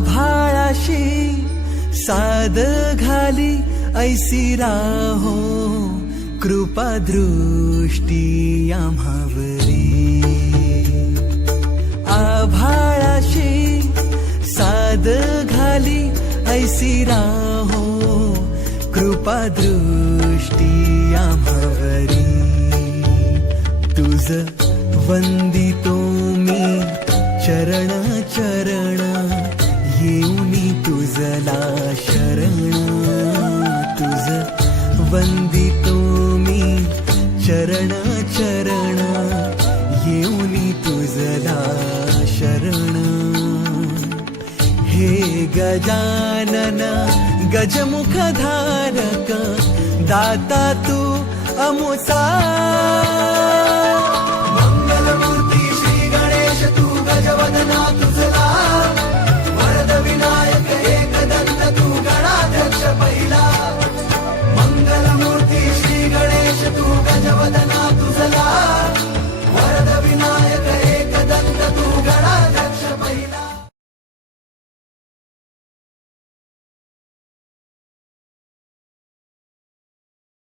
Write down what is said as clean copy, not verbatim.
आभाळाशी साद घाली ऐसी राहो कृपा दृष्टी आम्हावरी आभाळाशी साद घाली ऐसी राहो कृपा दृष्टी आम्हावरी तुझ वंदितो मी चरण चरण येऊनी तुझला शरण तुझ वंदितो मी चरण चरण येऊनी तुझला शरण हे गजानन गजमुखधारक दाता तू अमुचा